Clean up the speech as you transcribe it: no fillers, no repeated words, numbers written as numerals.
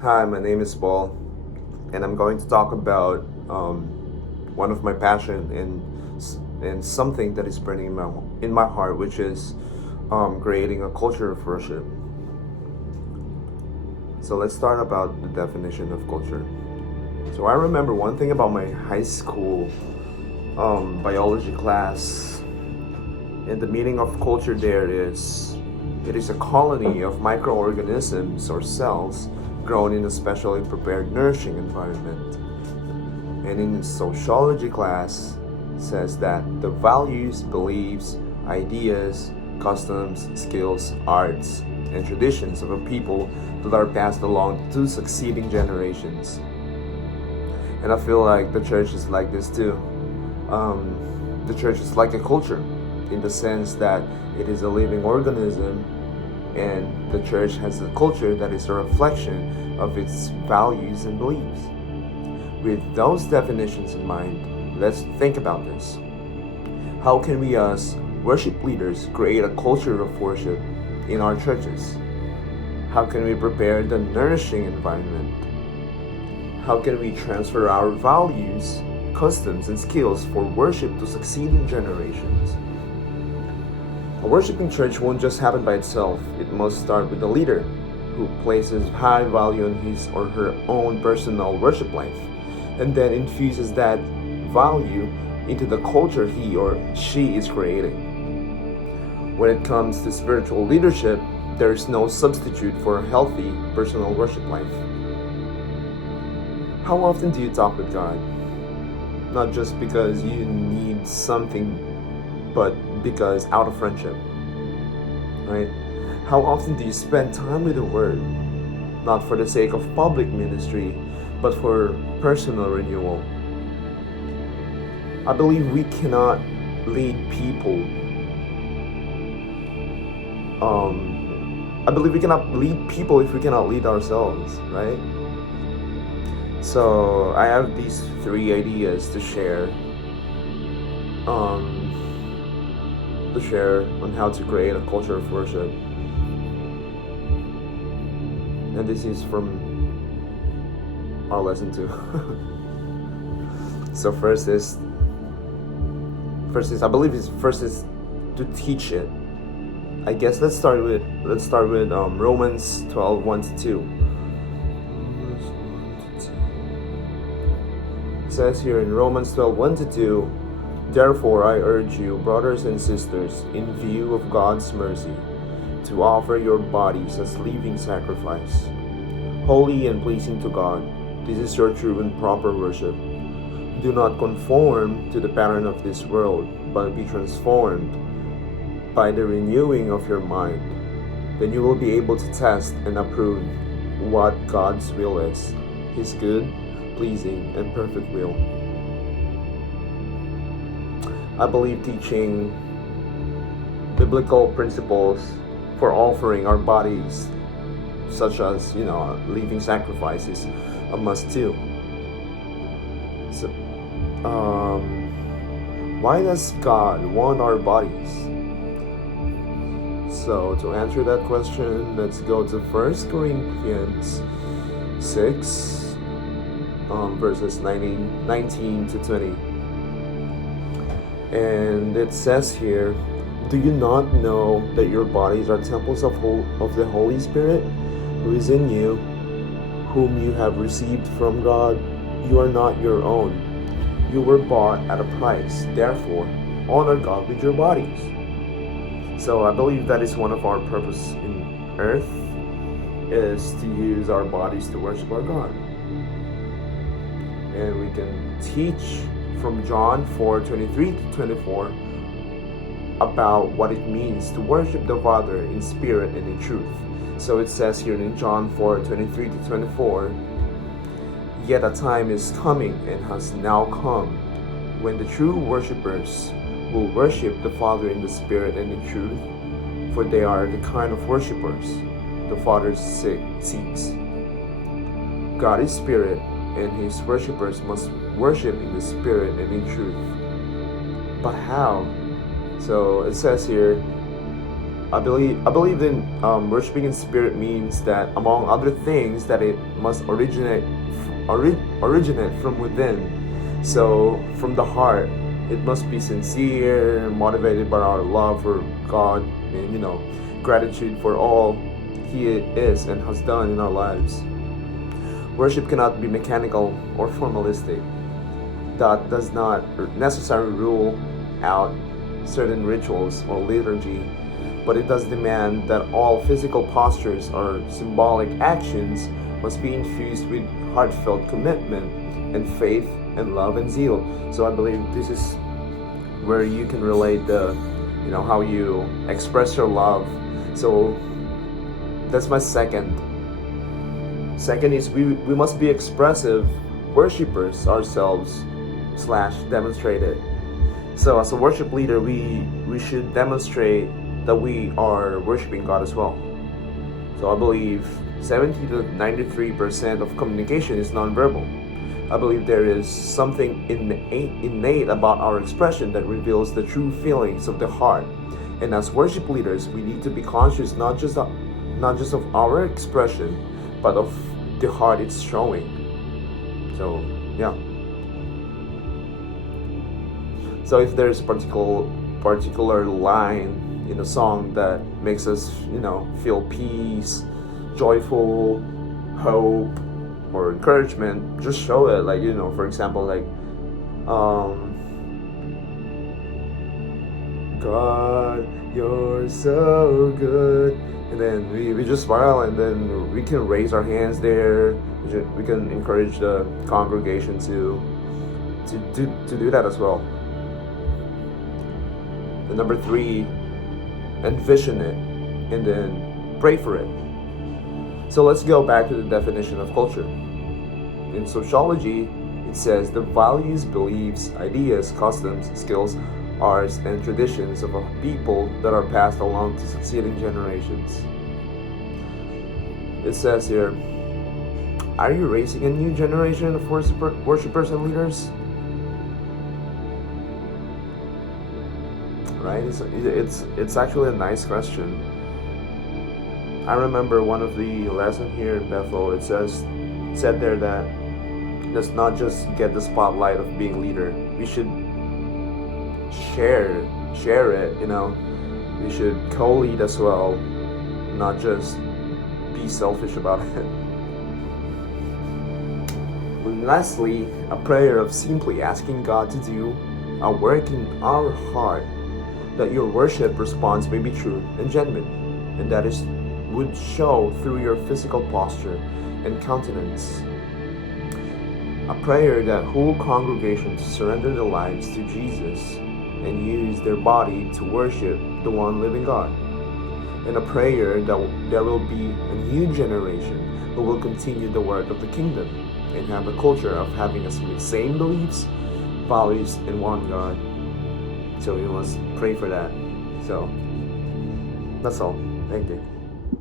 Hi, my name is Paul, and I'm going to talk about one of my passion and something that is burning in my heart, which is creating a culture of worship. So let's start about the definition of culture. So I remember one thing about my high school biology class, and the meaning of culture there is it is a colony of microorganisms or cells grown in a specially prepared nourishing environment. And in sociology class says that the values, beliefs, ideas, customs, skills, arts, and traditions of a people that are passed along to succeeding generations. And I feel like the church is like this too. The church is like a culture in the sense that it is a living organism, and the church has a culture that is a reflection of its values and beliefs. With those definitions in mind, let's think about this. How can we as worship leaders create a culture of worship in our churches? How can we prepare the nourishing environment? How can we transfer our values, customs, and skills for worship to succeeding generations? A worshiping church won't just happen by itself. It must start with the leader, who places high value on his or her own personal worship life, and then infuses that value into the culture he or she is creating. When it comes to spiritual leadership, there is no substitute for a healthy personal worship life. How often do you talk with God? Not just because you need something, but because out of friendship, right? How often do you spend time with the Word? Not for the sake of public ministry, but for personal renewal. I believe we cannot lead people. I believe we cannot lead people if we cannot lead ourselves, right? So I have these 3 ideas to share. On how to create a culture of worship. And this is from our lesson 2. So first is to teach it. I guess let's start with Romans 12, 1-2. It says here in Romans 12, 1-2, "Therefore I urge you, brothers and sisters, in view of God's mercy, to offer your bodies as living sacrifice, holy and pleasing to God. This is your true and proper worship. Do not conform to the pattern of this world, but be transformed by the renewing of your mind. Then you will be able to test and approve what God's will is, His good, pleasing, and perfect will." I believe teaching biblical principles for offering our bodies, such as, living sacrifices, a must too. So, why does God want our bodies? So, to answer that question, let's go to 1 Corinthians 6, verses 19-20. And it says here, "Do you not know that your bodies are temples of the Holy Spirit, who is in you, whom you have received from God? You are not your own. You were bought at a price. Therefore, honor God with your bodies." So I believe that is one of our purpose in earth, is to use our bodies to worship our God. And we can teach from John 4:23-24 about what it means to worship the Father in spirit and in truth. So it says here in John 4:23-24, "Yet a time is coming and has now come when the true worshippers will worship the Father in the spirit and in truth, for they are the kind of worshippers the Father seeks. God is spirit, and His worshippers must worship in the spirit and in truth." But how? So it says here, I believe in worshiping in spirit means that among other things that it must originate from within. So from the heart, it must be sincere, motivated by our love for God, and gratitude for all He is and has done in our lives. Worship cannot be mechanical or formalistic. That does not necessarily rule out certain rituals or liturgy, but it does demand that all physical postures or symbolic actions must be infused with heartfelt commitment and faith and love and zeal. So I believe this is where you can relate the, how you express your love. So that's my second. Second is we must be expressive worshipers ourselves / demonstrate it. So as a worship leader, we should demonstrate that we are worshiping God as well. So I believe 70 to 93% of communication is nonverbal. I believe there is something innate about our expression that reveals the true feelings of the heart. And as worship leaders, we need to be conscious not just of our expression, but of the heart it's showing. So yeah. So if there's a particular line in a song that makes us, feel peace, joyful, hope, or encouragement, just show it. Like, for example, like, God, you're so good. And then we just smile, and then we can raise our hands there. We can encourage the congregation to do that as well. And number 3, envision it and then pray for it. So let's go back to the definition of culture. In sociology, it says the values, beliefs, ideas, customs, skills, arts, and traditions of a people that are passed along to succeeding generations. It says here, are you raising a new generation of worshipers and leaders? Right? It's actually a nice question. I remember one of the lessons here in Bethel. It said there that let's not just get the spotlight of being leader. We should share it. We should co-lead as well, not just be selfish about it. And lastly, a prayer of simply asking God to do a work in our heart, that your worship response may be true and genuine, and that would show through your physical posture and countenance. A prayer that whole congregations surrender their lives to Jesus and use their body to worship the one living God. And a prayer that there will be a new generation who will continue the work of the kingdom and have a culture of having the same beliefs, values, and one God. So we must pray for that. So that's all. Thank you.